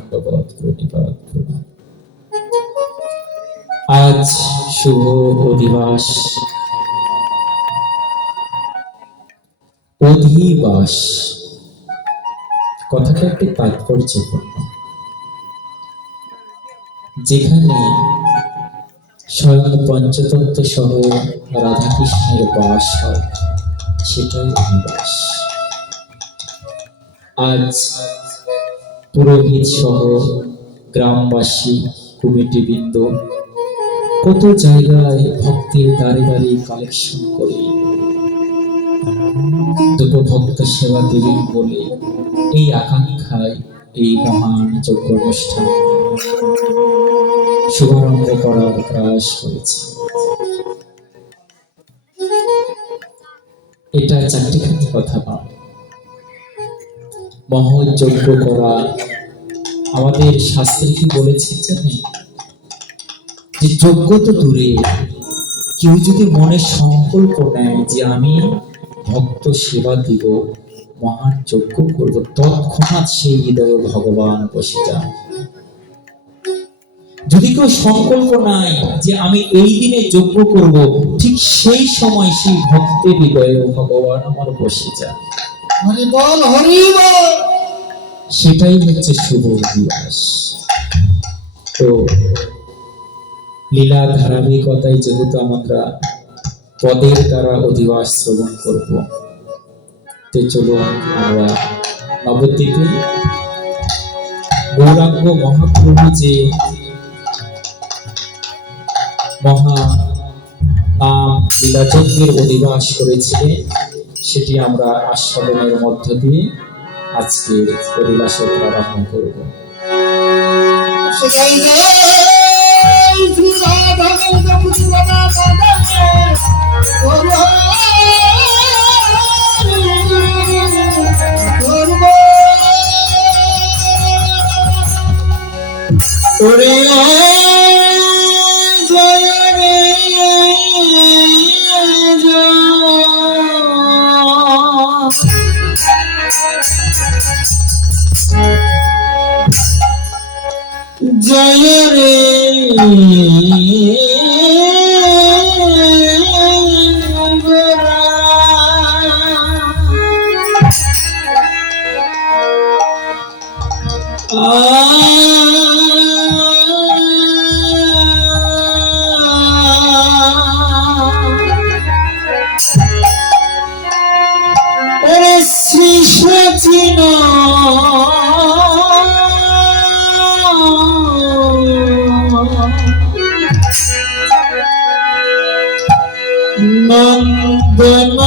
দণ্ডবত প্রণিপাত প্রণাম। আজ শুভ অধিবাস, অধিবাস কথাটা একটি তাৎপর্যপূর্ণ। যেখানে স্বয়ং পঞ্চতত্ত্ব সহ রাধাকৃষ্ণের বাস হয়, সেটাই অধিবাস। আজ পুরোহিত সহ গ্রামবাসী, কমিটিবৃন্দ কত জায়গায় ভক্তের দ্বারে দ্বারে কালেকশন করে দুটো ভক্ত সেবা দেবেন বলে এই আকাঙ্ক্ষায় এই মহান যজ্ঞ অনুষ্ঠান শুভারম্ভ করার প্রয়াস করেছে। এটা চারটিখানি কথা নয়, মহযজ্ঞ করা। আমাদের শাস্ত্রে কি বলেছে জানেন? যে যজ্ঞ তো দূরে, কেউ যদি মনে সংকল্প নেয় যে আমি ভক্ত সেবা দিব, মহান যজ্ঞ করব, তৎক্ষণাৎ সেই হৃদয়ে ভগবান বসে যান। যদি কেউ সংকল্প নাই যে আমি এই দিনে যজ্ঞ করব, ঠিক সেই সময় সেই ভক্তের হৃদয়ে ভগবান আমার বসে যান। হরি বল, হরি বল। সেটাই হচ্ছে শুভ দিবস। তো লীলা ধারাবাহিকতায় যেহেতু আমরা পদের দ্বারা অধিবাস শ্রবণ করব, তো চলুন আমরা নবদ্বীপে গৌরাঙ্গ মহাপ্রভু যে মহা নাম লীলাযজ্ঞের অধিবাস করেছিলেন, সেটি আমরা আস্বাদনের মধ্য দিয়ে আজকে অধিবাসের প্রারম্ভ করব। জয় রে শ্রী সচিন নন্দন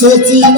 সচিন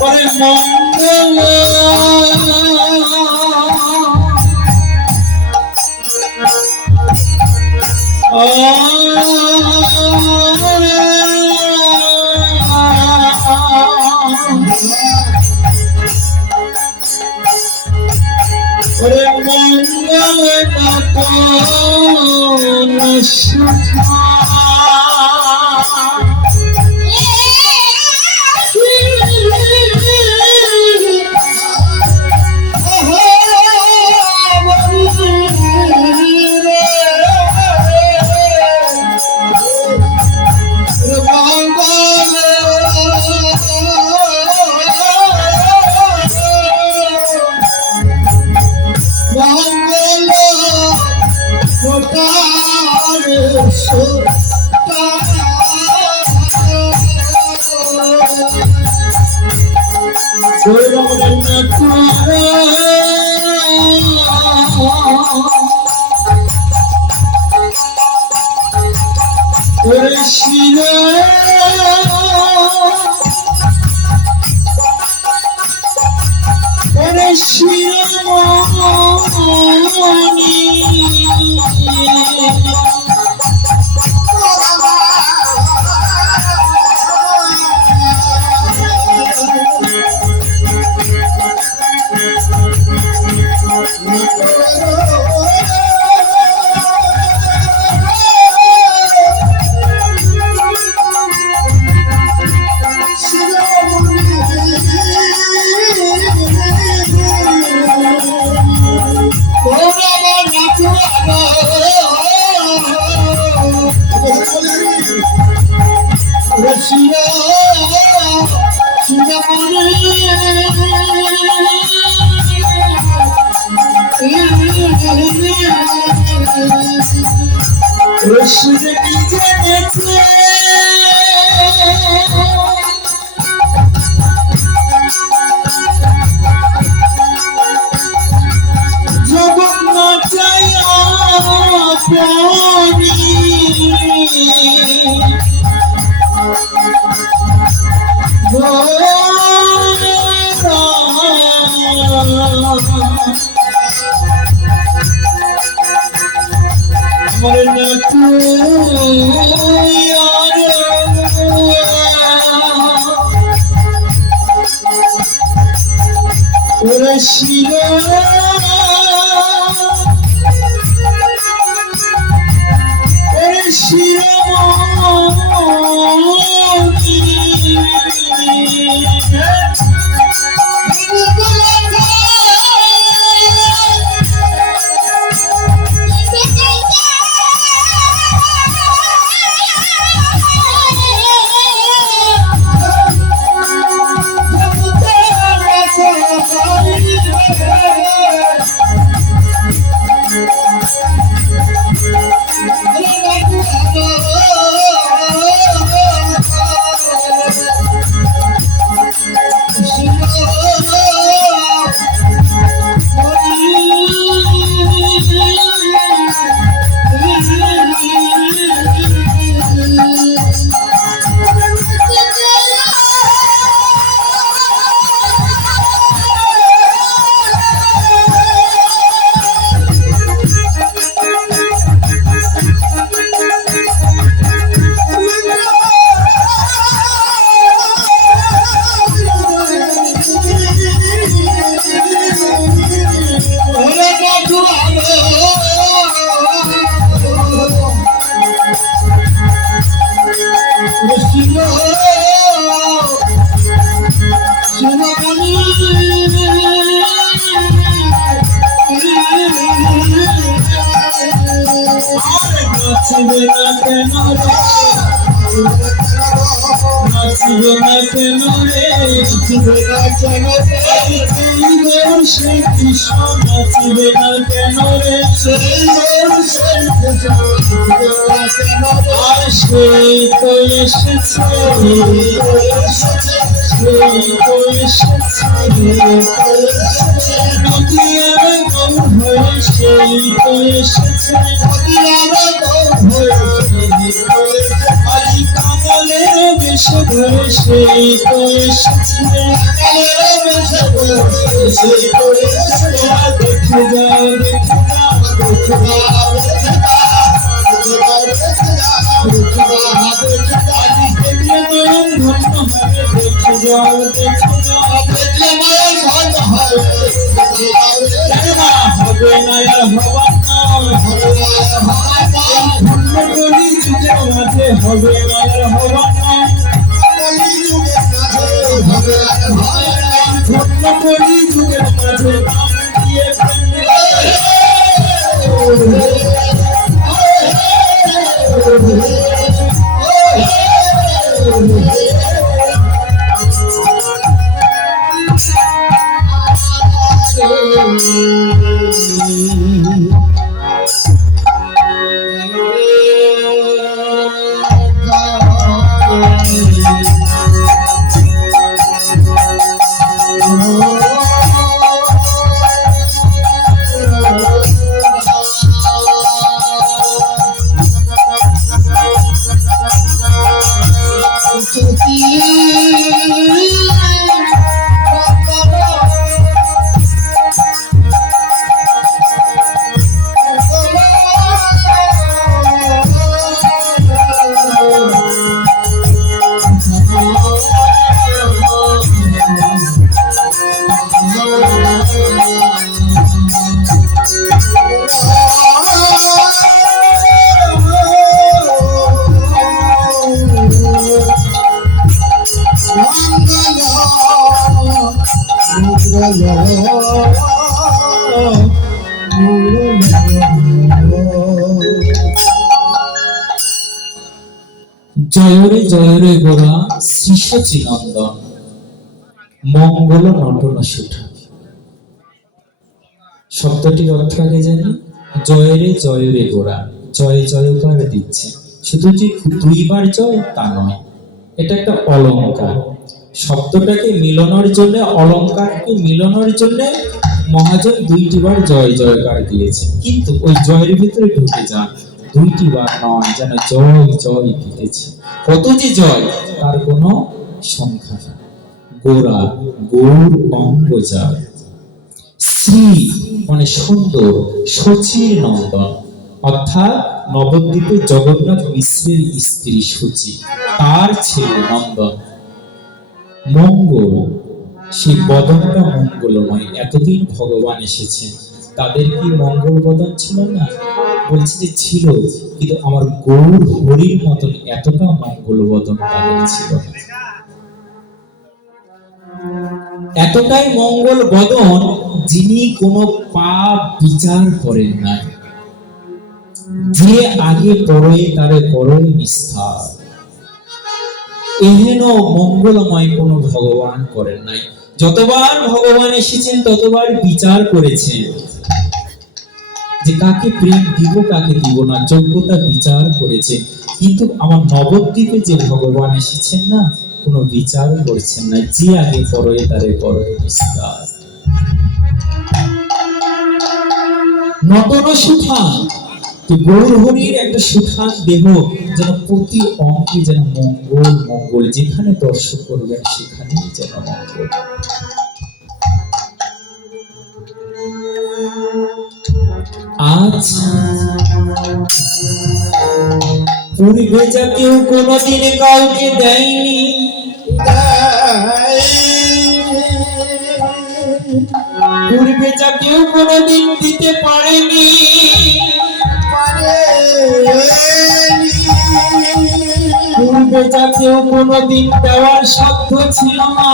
ওরে মঙ্গল ওরে মঙ্গল কাপন সুখা She সেই তো এসেছে সেই তো এসেছে দেখে যাও দেখে যাও আজি দেখলে নয়ন ধন্য হবে দেখে যাও দেখলে নয়ন ধন্য হবে হবে না আর হবার নয় ধন্য কলি যুগের মাঝে হবে না আর হবার নয় ধন্য কলি যুগের মাঝে নাম দিয়ে জয়রে জয়রে গোরা শ্রীশচী নন্দন মঙ্গল নটন সুঠা। শব্দটির অর্থ আগে জানি। জয়রে জয়রে গোরা, জয় জয়কার দিচ্ছে, শুধু যে দুইবার জয় তা নয়, এটা একটা অলংকার। শব্দটাকে মিলানোর জন্য, অলংকারকে মিলানোর জন্য মহাজন দুইটি বার জয় জয়কার দিয়েছে, কিন্তু ওই জয়ের ভিতরে ঢুকে যান, দুইটি বার নয়, যেন জয় জয় দিতেছে। কত যে জয় তার কোনো সংখ্যা নেই। গোরা, গৌর অঙ্গ জয়। শ্রী মানে সুন্দর, শচীর নন্দন, অর্থাৎ নবদ্বীপে জগন্নাথ মিশ্রের স্ত্রী সূচি, তার ছেলে নন্দন। মঙ্গল, সেই বদনটা মঙ্গলময়। এতদিন ভগবান এসেছেন, তাদের কি মঙ্গল বদন ছিল না? বলছে যে ছিল, কিন্তু আমার গৌর হরির মতন এতটা মঙ্গল বদন তাদের ছিল না। এতটাই মঙ্গল বদন যিনি কোনো পাপ বিচার করেন না, যে আগে পরে তারে করই নিস্তার। এহেন মঙ্গলময় কোন ভগবান করেন নাই। যতবার ভগবান এসেছেন ততবার বিচার করেছেন যে কাকে প্রেম দিব কাকে দিব না, যোগ্যতা বিচার করেছে। কিন্তু আমার নবদ্বীপে যে ভগবান এসেছেন না, কোনো বিচার করছেন না, যে আগে পরে তারে করই নিস্তার। নটন সুঠান, গৌর হরির একটা সুঠান দেহ, যেন প্রতি অঙ্গে যেন মঙ্গল মঙ্গল, যেখানে দর্শন করবেন সেখানেই যেন মঙ্গল। আজ পূর্বে যা কেউ কোনোদিন কাউকে দেয়নি, পূর্বে যা কেউ কোনোদিন দিতে পারেনি, পূর্বে যা কেউ কোনোদিন দেওয়ার সাধ্য ছিল না,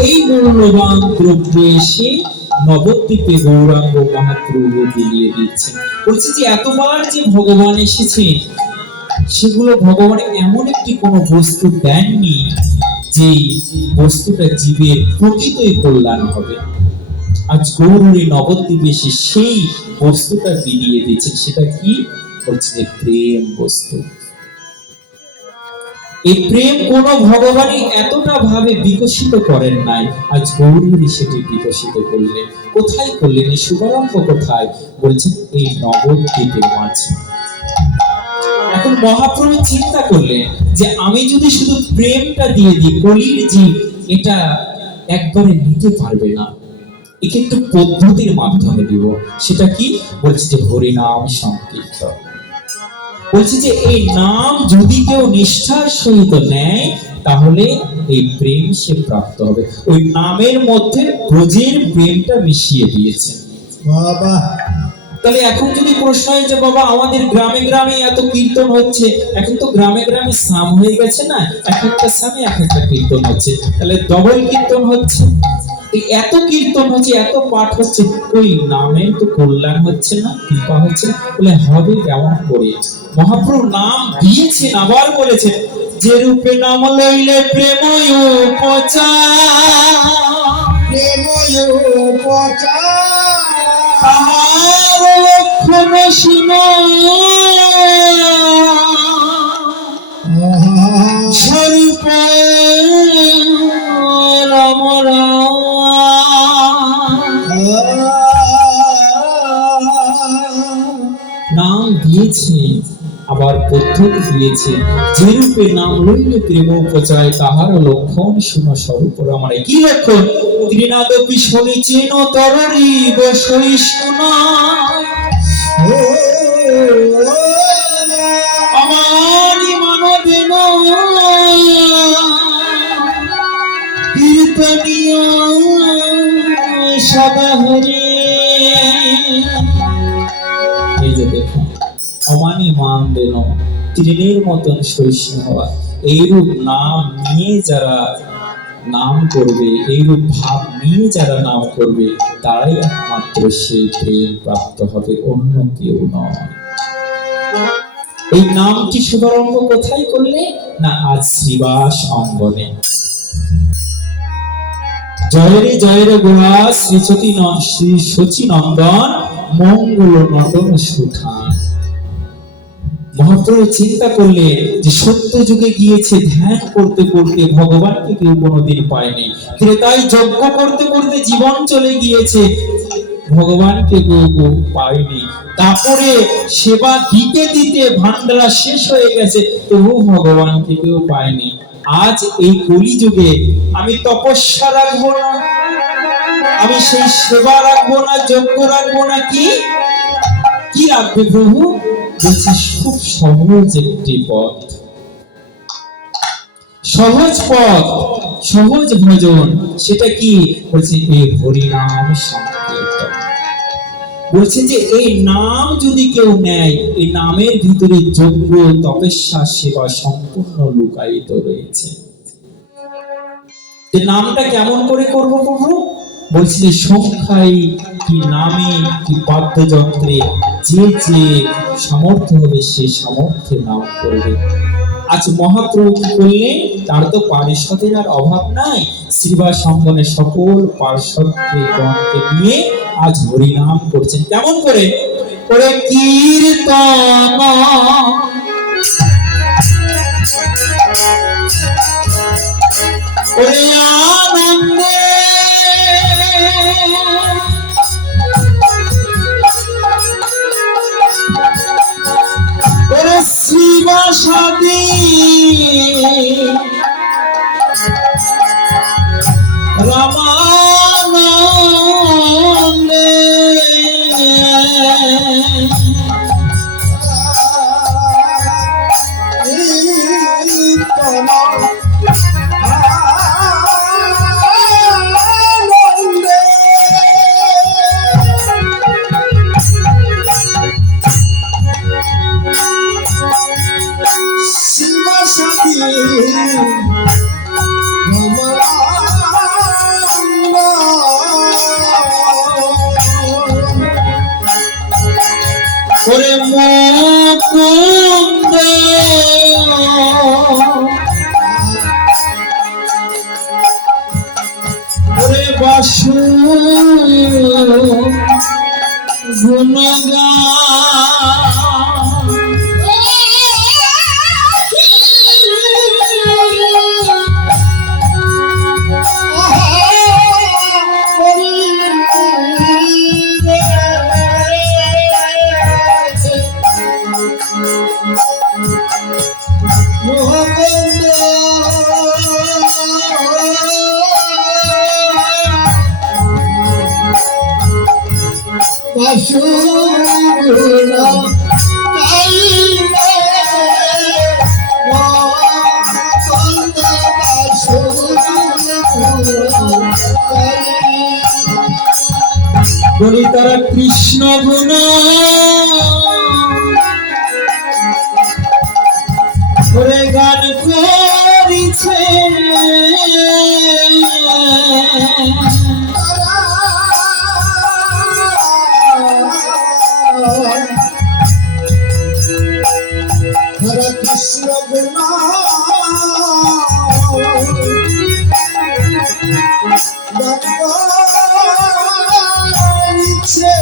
এই মূল্যবান দ্রব্য এসে নবদ্বীপে গৌরাঙ্গ মহাপ্রভু বিলিয়ে দিচ্ছে। বলছে যে এতবার যে ভগবান এসেছেন, সেগুলো ভগবান এমন একটি কোন বস্তু দেননি যে বস্তুটা জীবের প্রকৃতই কল্যাণ হবে। আজ গৌরী নবদ্বীপে এসে সেই বস্তুটা বিলিয়ে দিচ্ছেন। সেটা কি? বলছে যে প্রেম বস্তু। এই প্রেম কোন ভগবানই এতটা ভাবে বিকশিত করেন নাই, আজ গৌরী সেটি বিকশিত করলেন। কোথায় করলেন? এই শুভারম্ভ কোথায়? বলছেন এই নবদ্বীপের মাঝে। এখন মহাপ্রভু চিন্তা করলেন যে আমি যদি শুধু প্রেমটা দিয়ে দিই, কলির জীব এটা একবারে নিতে পারবে না, একে একটু পদ্ধতির মাধ্যমে দিব। সেটা কি? বলছে যে হরিনাম সংকীর্তন। বলছে যে এই নাম যদি কেউ নিষ্ঠার সহিত নেয় তাহলে এই প্রেম সে প্রাপ্ত হবে। ওই নামের মধ্যে ব্রজের প্রেমটা মিশিয়ে দিয়েছে। বাবা তাহলে এখন যদি প্রশ্ন হয় যে বাবা আমাদের গ্রামে গ্রামে এত কীর্তন হচ্ছে, এখন তো গ্রামে গ্রামে সাম হয়ে গেছে না, এক একটা সামে এক একটা কীর্তন হচ্ছে, তাহলে ডবল কীর্তন হচ্ছে। এই এত কীর্তন হচ্ছে, এত পাঠ হচ্ছে, ওই নামের তো কল্যাণ হচ্ছে না, কৃপা হচ্ছে না। বলে হবে কেমন করে? মহাপ্রভু নাম দিয়েছেন, আবার বলেছেন যে রূপে নাম লইলে প্রেময় উপচার, প্রেময় উপচার তাহার লক্ষণ শুনো স্বরূপ রাম রাম। নাম দিয়েছে, আবার পদ্ধতি দিয়েছে, যে রূপে নাম লইলে প্রেম উপচায় তাহার লক্ষণ শুনো স্বরূপ রামারে। কি লক্ষণ? ত্রিনাদপি শুনিছেন তররি বসহিষ্ণু আমানি মানবে না কীর্তনীয় সদা হরি। এই যে দেখুন, অমানি মানবে না, তৃণের মতন সহিষ্ণু হওয়া, এইরূপ নাম নিয়ে যারা নাম করবে, এইরূপ ভাব নিয়ে যারা নাম করবে, তারাই একমাত্র সেই প্রেম প্রাপ্ত হবে, অন্য কেউ নয়। এই নামটি শুভারম্ভ কোথায় করলে? না আজ শ্রীবাস অঙ্গনে। জয়রে জয়রে গোড়া শ্রী শচী নন্দন মঙ্গল নটন সুঠান। মহাপ্রভু চিন্তা করলেন যে সত্য যুগে গিয়েছে, ধ্যান করতে করতে ভগবানকে কেউ কোনোদিন পায়নি। ত্রেতায় যজ্ঞ করতে করতে জীবন চলে গিয়েছে, ভগবানকে কেউ পায়নি। তারপরে সেবা দিতে দিতে ভান্ডারা শেষ হয়ে গেছে, তবু ভগবানকে কেউ পায়নি। আজ এই কলিযুগে আমি তপস্যা রাখবো না, আমি সেই সেবা রাখবো না, যজ্ঞ রাখবো না, কি রাখবে প্রভু? বলছে খুব সহজ একটি পথ, সহজ পথ, সহজ ভজন। সেটা কি? বলছে এই হরিনাম সংকীর্তন। বলছে যে এই নাম যদি কেউ নেয়, এই নামের ভিতরে যজ্ঞ তপস্যা সেবা সম্পূর্ণ লুকায়িত রয়েছে। নামটা কেমন করে করব প্রভু? বলছে যে সংখ্যায় কি নামে কি বাদ্যযন্ত্রে যে যে সামর্থ্য হবে সে সামর্থ্যে নাম করবে। আজ মহাপ্রভু কি করলেন? তার তো পার্শ্বদের আর অভাব নাই, শ্রীবাস অঙ্গনে সকল পার্শ্বদকে গণকে নিয়ে আজ হরিনাম করছেন। কেমন করে? করে কীর্তন করে আনন্দে করে শ্রীবাসাদি রামানন্দে করে মুকুন্দ করে বাসু গুণগান বাসুগুণ গাইলে মকরন্দ বাসুগুণ বলি তারা কৃষ্ণ গুণ করে গান করিছে হরে কৃষ্ণ গুণ গাইছে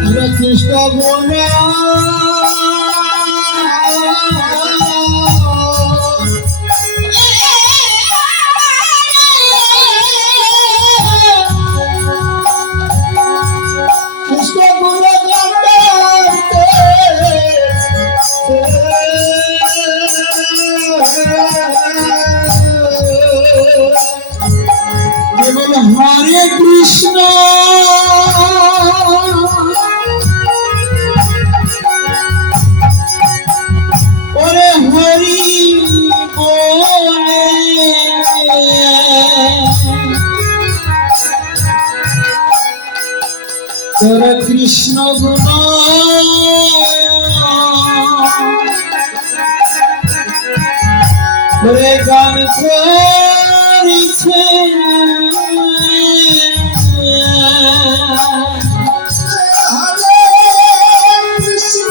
হরে কৃষ্ণ গুণ কৃষ্ণ গুণ কেবল হরে কৃষ্ণ ওরে হরি বলে তোরা কৃষ্ণ গুণ ওরে গান করিছে হরে কৃষ্ণ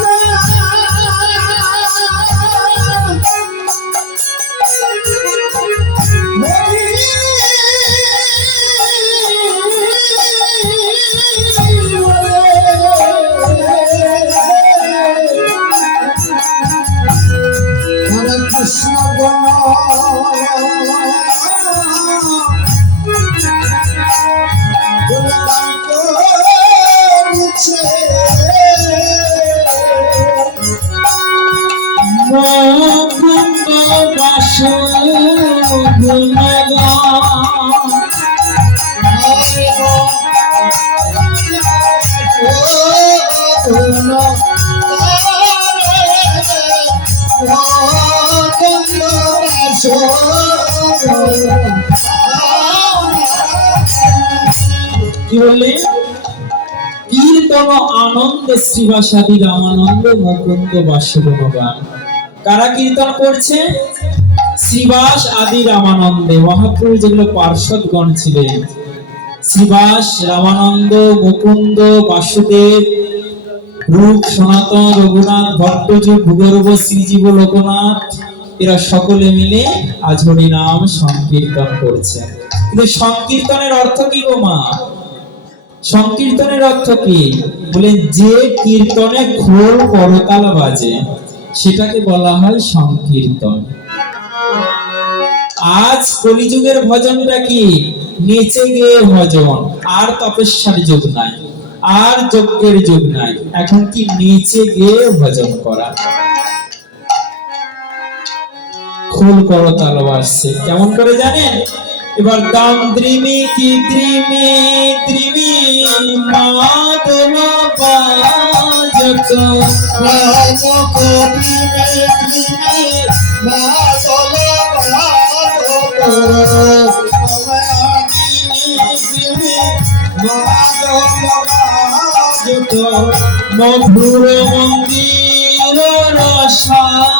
হরে কৃষ্ণ গুণ গুণগান করিছে মুকুন্দ বাসু গুণগান কি বললে কীর্তন আনন্দে শ্রীবাসাদি রামানন্দ মুকুন্দ বাসুগুণগান কারা কীর্তন করছে শ্রীবাস আদি রামানন্দে মহাপ্রভু যেগুলো পার্ষদগণ ছিলেন শ্রীবাস রামানন্দ মুকুন্দ বাসুদেব রূপ সনাতন রঘুনাথ ভট্টযুগ ভূগর্ভ শ্রীজীব লোকনাথ এরা সকলে মিলে আজ হরি নাম সংকীর্তন করছে কিন্তু সংকীর্তনের অর্থ কি গো মা সংকীর্তনের অর্থ কি বলে যে কীর্তনে খোল করতাল বাজে সেটাকে বলা হয় সংকীর্তন আজ কলিযুগের ভজনটা কি নেচে গিয়ে ভজন আর তপস্যার যুগ নাই আর যজ্ঞের যুগ নাই এখন কি নেচে গিয়ে ভজন করা খোল করতাল বাজছে কেমন করে জানেন এবার দাম দ্রিমি কি দ্রিমি দ্রিমি মাদল বাজত মধুর মন্দির রসায়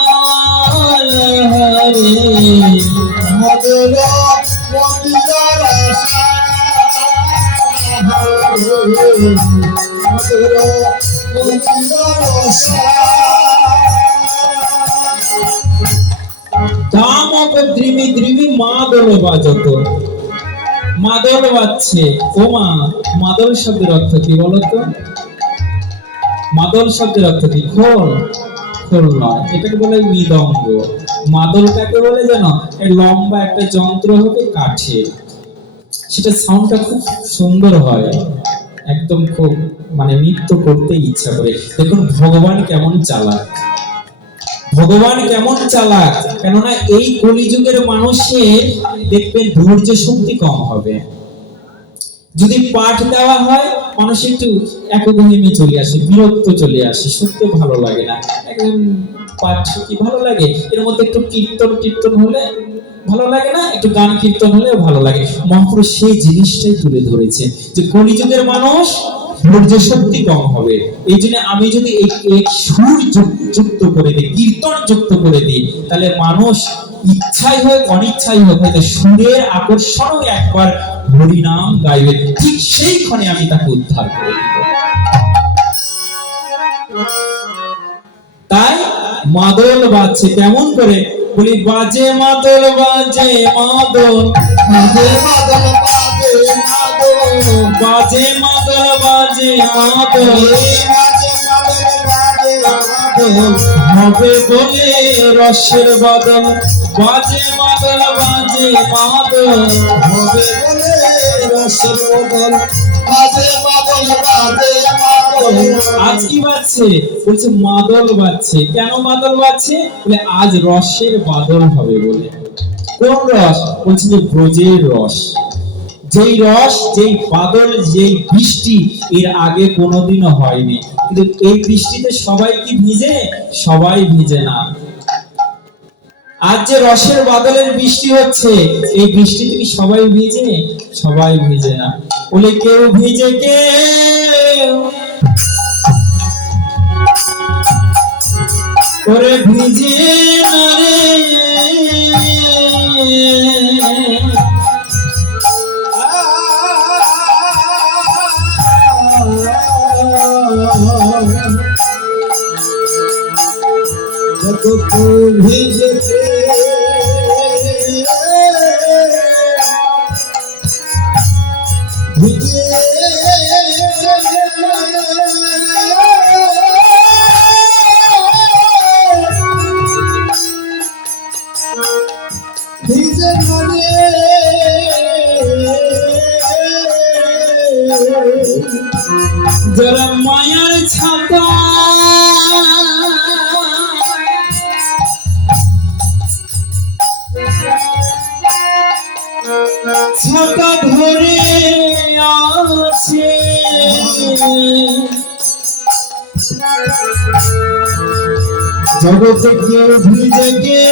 হরে মধুর মন্দির মধুর মন্দির দামক দ্রিমি দ্রিমি মাদল বাজত মাদল বাজছে ও মা মাদল শব্দের অর্থ কি বলতো মাদল শব্দের অর্থ কি খোল খোল নয় এটাকে বলে মৃদঙ্গ মাদল কাকে বলে জানো এই লম্বা একটা যন্ত্র হবে কাঠের সেটা সাউন্ডটা খুব সুন্দর হয় একদম খুব মানে নৃত্য করতে ইচ্ছা করে দেখুন ভগবান কেমন চালাক ভগবান কেমন চালাক, কেননা এই কলিযুগের মানুষের দেখবেন ধৈর্য শক্তি কম হবে। যদি পাঠ দেওয়া হয় মানুষ একটু একঘেয়েমি চলে আসে, বিরক্ত চলে আসে, শুনতে ভালো লাগে না। একদম পাঠ কি ভালো লাগে, এর মধ্যে একটু কীর্তন কীর্তন হলে ভালো লাগে না, একটু গান কীর্তন হলে ভালো লাগে। মহাপুরুষ সেই জিনিসটাই তুলে ধরেছে যে কলিযুগের মানুষ ধৈর্য শক্তি কম হবে। এই জন্য আমি যদি এই সুর যুক্ত করে দিই, কীর্তন যুক্ত করে দিই, তাহলে মানুষ ইচ্ছাই হোক অনিচ্ছাই হোক হয়তো সুরের আকর্ষণও একবার হরিনাম গাইবে, ঠিক সেইখানে আমি তাকে উদ্ধার করে দিব। তাই মাদল বাজছে কেমন করে, বলি বাজে মাদল বাজে মাদল, বাজে মাদল বাজে মাদল, বাজে মাদল বাজে মাদল, বাজে মাদল বাজে মাদল, হবে বলে রসের বদল, বাজে মাদল বাজে মাদল, হবে বলে রসের বদল, বাজে মাদল বাজে মাদল। আজ কি বাজছে, বলছে মাদল বাজছে। কেন মাদল বাজছে, বলে আজ রসের বাদল হবে বলে। কোন রস, বলছে যে ব্রজের রস। যেই রস, যেই বাদল, যেই বৃষ্টি এর আগে কোনোদিনও হয়নি। কিন্তু এই বৃষ্টিতে সবাই কি ভিজে, সবাই ভিজে না। আজ যে রসের বাদলের বৃষ্টি হচ্ছে, এই বৃষ্টিতে কি সবাই ভিজে, সবাই ভিজে না। বলে কেউ ভিজে, কেউ ওরে ভিজে না রে, যত ভিজেতে ভিজে ভিজে মনে যারা মায়ার ছাতা ছাতা ধরে আছে, জগতে কেউ ভিজে, কে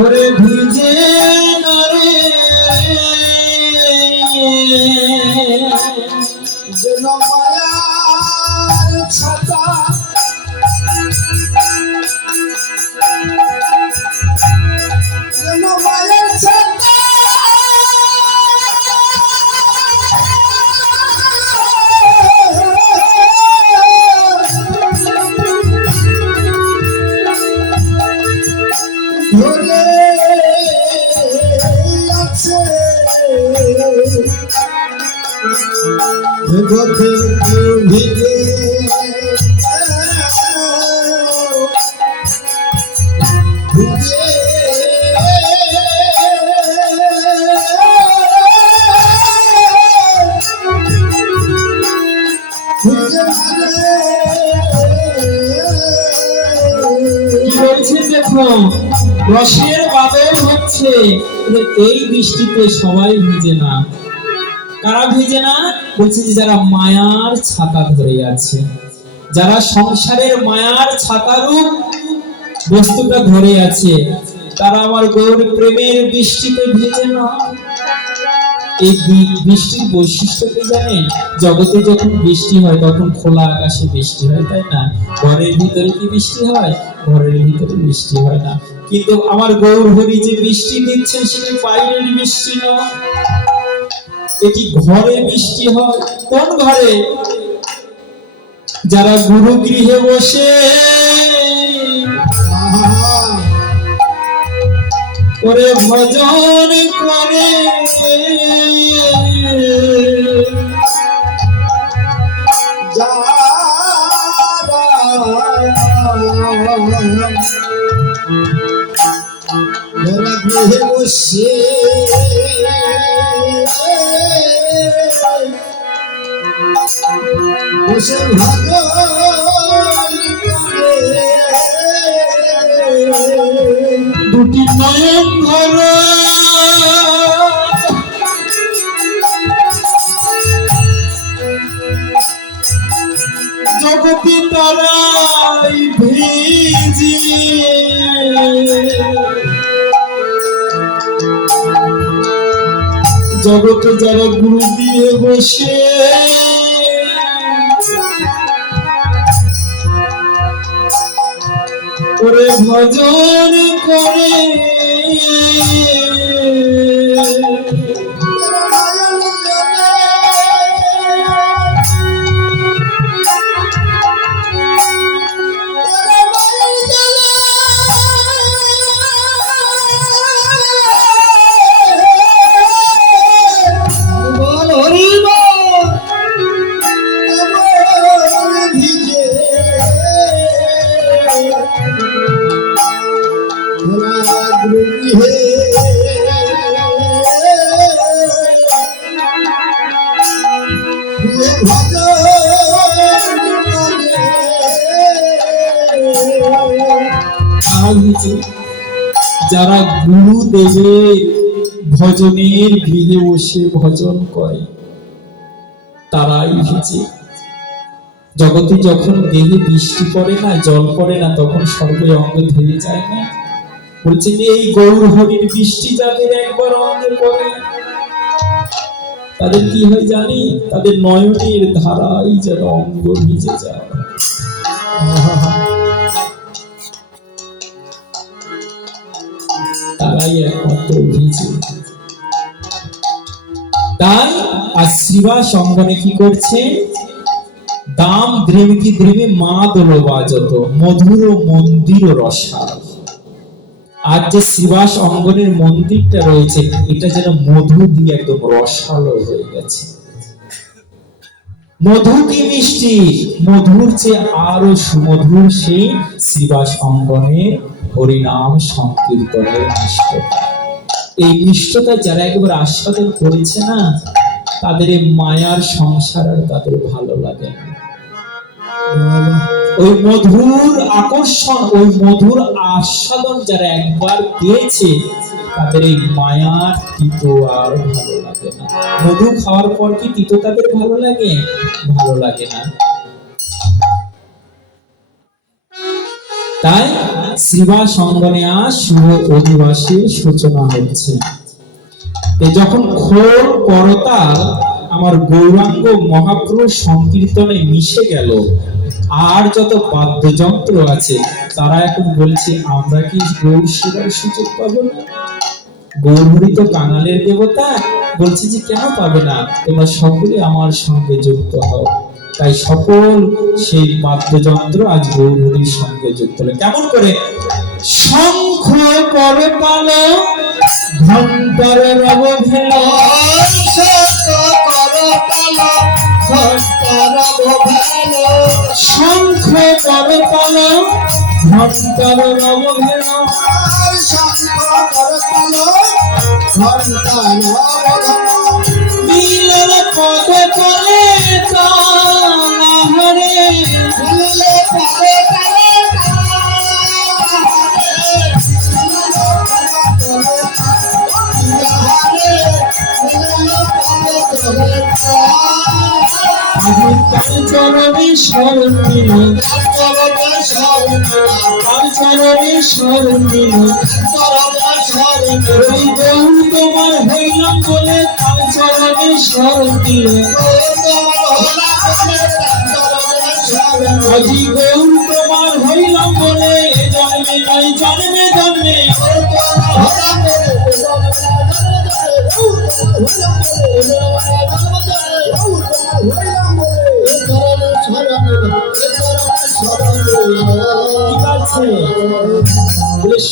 ওরে ভিজে না রে, যেন মায়ার ছাতা যেন মায়ার ছাতা ধরে আছে জগতে কেউ ভিজে ভিজে ভিজে কি বলছে দেখো, রসের বাদল হচ্ছে, কিন্তু এই বৃষ্টিতে সবাই ভিজে না। কারা ভিজে না, বলছে যে যারা মায়ার ছাতা ধরে আছে, যারা সংসারের মায়ার ছাতারূপ বস্তুটা ধরে আছে, তারা আমার গৌর প্রেমের বৃষ্টিতে ভিজে না। এই বৃষ্টির বৈশিষ্ট্য কি জানেন, জগতে যখন বৃষ্টি হয় তখন খোলা আকাশে বৃষ্টি হয়, তাই না? ঘরের ভিতরে কি বৃষ্টি হয়, ঘরের ভিতরে বৃষ্টি হয় না। কিন্তু আমার গৌর হরি যে বৃষ্টি দিচ্ছেন সেটি বাইরের বৃষ্টি নয়, এটি ঘরে বৃষ্টি হয়। কোন ঘরে, যারা গুরু গৃহে বসে করে ভজন করে, যারা গৃহে বসে বসে ভাজন করে দুটি নয়ন ভরা জগতি তারাই ভিজি জগতে যারা গুরু দিয়ে বসে করে ভজন করে বল হরি বল আমার ভিজে রাগ্রুহি হে যারা গুরুদেবের ভজনের গৃহে বসে ভজন করে তারাই ভিজে। জগতে যখন দেহে বৃষ্টি পড়ে না, জল পড়ে না, তখন সর্বে অঙ্গে ধুয়ে যায় না। বলছেন এই গৌর হরির বৃষ্টি যাদের একবার অঙ্গে পড়ে তাদের কি হয় জানি, তাদের নয়নের ধারাই যেন অঙ্গ ভিজে যায়। তারাই একমাত্র ভিজে। তাই আর শ্রীবাস অঙ্গনে কি করছে, দাম দ্রেম কি দ্রেমে মা দোলো বাজত মধুর মন্দির রসা। আর যে শ্রীবাস অঙ্গনের মন্দিরটা রয়েছে এটা যেন মধু দিয়ে একদম রসালো হয়ে গেছে। মধু কি মিষ্টি, মধুর চেয়ে আরো সুমধুর সেই শ্রীবাস অঙ্গনের হরিনাম সংকীর্তনের মিষ্টতা। এই মিষ্টতা যারা একবার আস্বাদন করেছে না, তাদের এই মায়ার সংসার আর তাদের ভালো লাগে না। ওই মধুর আকর্ষণ, ওই মধুর আস্বাদন যারা একবার পেয়েছে তাদের এই মায়ার তিতো আর ভালো লাগে না। মধু খাওয়ার পর কি তিতো তাদের ভালো লাগে? ভালো লাগে না। তাই শ্রীবাস অঙ্গনে আজ শুভ অধিবাসীর সূচনা হচ্ছে। যখন খোল করতাল আমার গৌরাঙ্গ মহাপ্রভু সংকীর্তনে মিশে গেল, আর যত বাদ্যযন্ত্র আছে তারা এখন বলছে আমরা কি গৌর সেবার সুযোগ পাবো না? গৌরহরি তো কাঙালের দেবতা, বলছে যে কেন পাবে না, তোমরা সকলে আমার সঙ্গে যুক্ত হও। তাই সকল সেই বাদ্যযন্ত্র আজ গৌরহরির সঙ্গে যুক্ত হলো। কেমন করে? শঙ্খ করতাল ঘণ্টার রব ভেল, শঙ্খ করতাল ঘণ্টার রব ভেল, নীলের পদে তলে তাহারে, চরণে শরণ নিল, চরণে শরণ নিল, ওই গৌর তোমার হইলাম বলে তার চরণে শরণ দিল। আজি গৌর তোমার হইলাম বলে এ জন্মে নয় জন্মে জন্মে,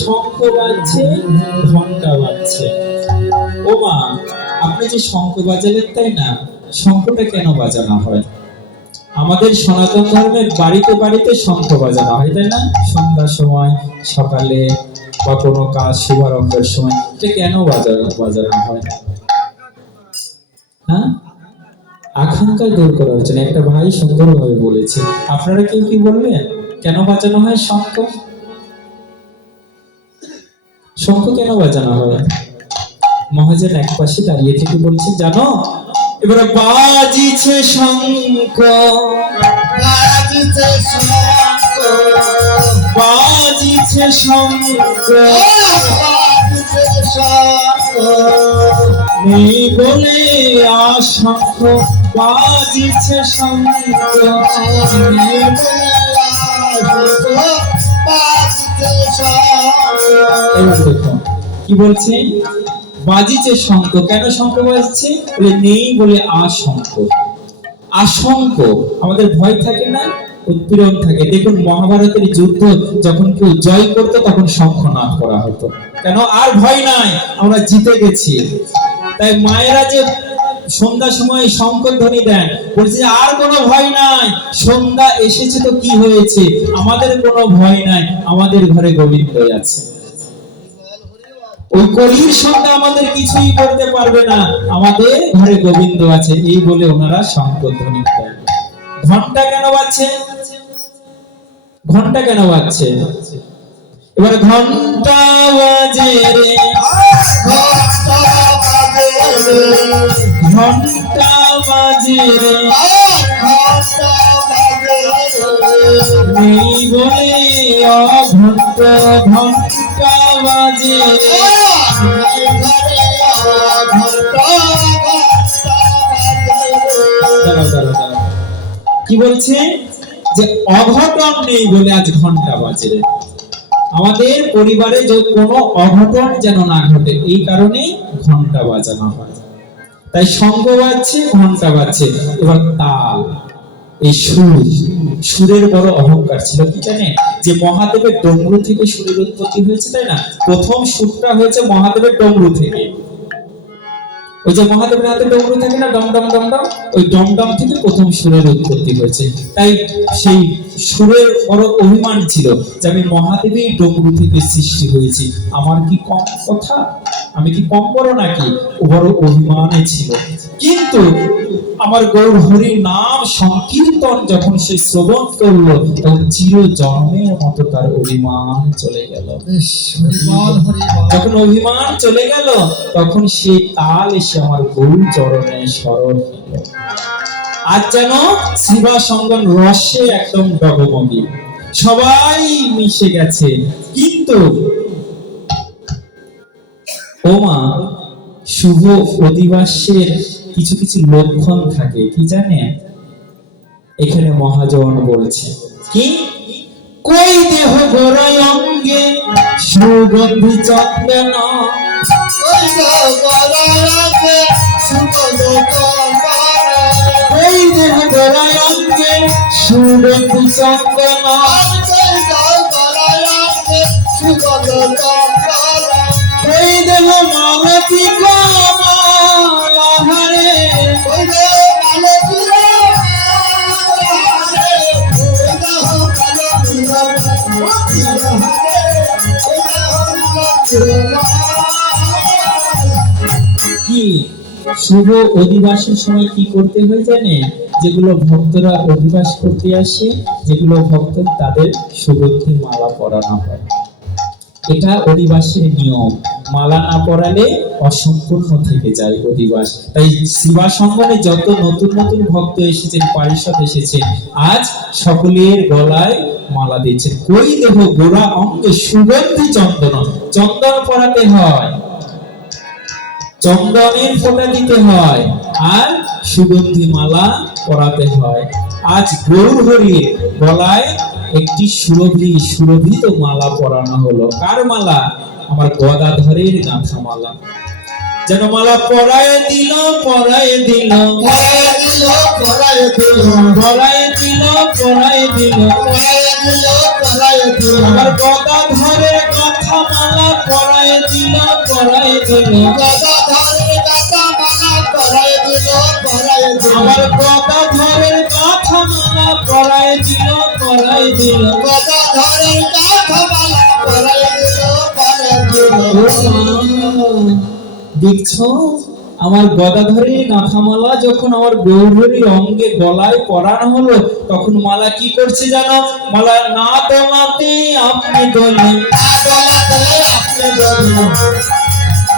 শঙ্খ বাজছে, ঘন্টা বাজছে। ও মা, আপনি যে শঙ্খ বাজালেন তাই না, শঙ্খটা কেন বাজানো হয়? আমাদের সনাতন ধর্মের বাড়িতে বাড়িতে শঙ্খ বাজানো হয় তাই না, সন্ধ্যার সময়, সকালে বা কোনো কাজ শুভারম্ভের সময়। এটা কেন বাজানো হয়? হ্যাঁ, আকাঙ্ক্ষা দূর করার জন্য একটা ভাই সুন্দরভাবে বলেছে। আপনারা কেউ কি বলবেন কেন বাজানো হয় শঙ্খ? শঙ্খ কেন বাজানো হয়? মহাজন এক পাশে দাঁড়িয়ে থেকে বলছে, জানো, এবারে বাজিছে শঙ্খ, বাজিছে শঙ্খ, বাজিছে শঙ্খ, বাজিছে শঙ্খ, নেই বলে আশঙ্খ, বাজিছে শঙ্খ। এবার দেখো কি বলছে, বাজিছে শঙ্খ। কেন শঙ্খ বাজছে? বলে নেই বলে আশঙ্ক। আশঙ্ক আমাদের ভয় থাকে না, উৎপীড়ন থাকে। দেখুন মহাভারতের যুদ্ধ যখন কেউ জয় করতো তখন শঙ্খনাদ করা হতো। কেন? আর ভয় নাই, আমরা জিতে গেছি। তাই মায়েরা যে সন্ধ্যা সময় শঙ্খ ধ্বনি দেন, বলছে যে আর কোনো ভয় নাই, সন্ধ্যা এসেছে তো কি হয়েছে, আমাদের কোনো ভয় নাই, আমাদের ঘরে গোবিন্দ আছে। ওই কলির সন্ধ্যা আমাদের কিছুই করতে পারবে না, আমাদের ঘরে গোবিন্দ আছে। এই বলে ওনারা শঙ্খ ধ্বনি দেন। ঘন্টা কেন বাজছে? ঘন্টা কেন বাজছে? এবার ঘন্টা বাজে রে, ঘন্টা বাজে রে, নেই বলে অঘন্ট, ঘন্টা বাজে রে। দাঁড়াও, দাঁড়াও, দাঁড়াও। কি বলছে? যে অঘটন নেই বলে আজ ঘন্টা বাজে রে। আমাদের পরিবারে যে কোনো অঘটন যেন না ঘটে, এই কারণে ঘন্টা বাজানো হয়। তাই শঙ্খ বাজছে, ঘন্টা বাজছে। এবার তাল, এই সুর, সুরের বড় অহংকার ছিল। কি জানেন যে মহাদেবের ডমরু থেকে সুরের উৎপত্তি হয়েছে, তাই না? প্রথম সুরটা হয়েছে মহাদেবের ডমরু থেকে। ওই যে মহাদেবের হাতে ডমরু থাকে না, ডম ডম ডম ডম, ওই ডম ডম থেকে প্রথম সুরের উৎপত্তি হয়েছে। তাই সেই সুরের বড় অভিমান ছিল যে আমি মহাদেবের ডমরু থেকে সৃষ্টি হয়েছি, আমার কি কম কথা, আমি কি কম বড় নাকি? ও বড় অভিমানে ছিল। কিন্তু আমার গৌর হরির নাম সংকীর্তন যখন সে শ্রবণ করলো, তখন চির জন্মের মতো তার অভিমান চলে গেল। যখন অভিমান চলে গেল, তখন সেই তাল এসে আমার গৌর চরণে শরণ নিল। আজ যেন শিবা সঙ্গন রসে একদম ডগমগি, সবাই মিশে গেছে। কিন্তু ওমা, শুভ অধিবাসের কিছু কিছু লক্ষণ থাকে। কি জানে? এখানে মহাজন বলছে কি, কই দেহ গোড়ায় অঙ্গে সুগন্ধি চন্দন, কই দেহ গোড়ায় অঙ্গে সুগন্ধি চন্দন, কই দেহ মালতী কমলা হরে, কি শুভ অধিবাসের সময় কি করতে হয় জানে? যেগুলো ভক্তরা অধিবাস করতে আসে, যেগুলো ভক্ত, তাদের সুগন্ধি মালা পরানো হয়। এটা অধিবাসের নিয়ম। মালা না পরালে অসম্পূর্ণ থেকে যায় অধিবাস। তাই শিবা সঙ্গনে যত নতুন নতুন ভক্ত এসেছেন, পারিষদ এসেছেন, আজ সকলের গলায় মালা দিচ্ছেন। কই দেহ গোড়া অঙ্গে সুগন্ধি চন্দন, চন্দন পরাতে হয়, চন্দনের ফোঁটা দিতে হয়, আর সুগন্ধি মালা পরাতে হয়। আজ গৌর হরির গলায় একটি সুরভিত মালা পরানো হলো। কার মালা? আমার গদাধরের গাঁথা মালা। যেন মালা পরায় দিল, পরায় দিল, পরায় দিল, পরায় দিল, পরায় দিল, পরায় দিল, পরায় দিল, পরায় দিল, আমার গদাধরের গাঁথা মালা পরায় দিল, পরায় দিল, গদাধরের গাঁথা মালা পরায় দিল, পরায় দিল, আমার গদাধরের গাঁথা মালা পরায় দিল, পরায় দিল, গদাধরের গাঁথা মালা পরায় দিল, পরায় দিল। দেখছো আমার গদাধরী গাঁথামালা যখন আমার গৌরহরি অঙ্গে গলায় পরানো হলো, তখন মালা কি করছে জানো? মালা না দোলাতে আপনি দোলেন, না দোলাতে আপনি দোলেন,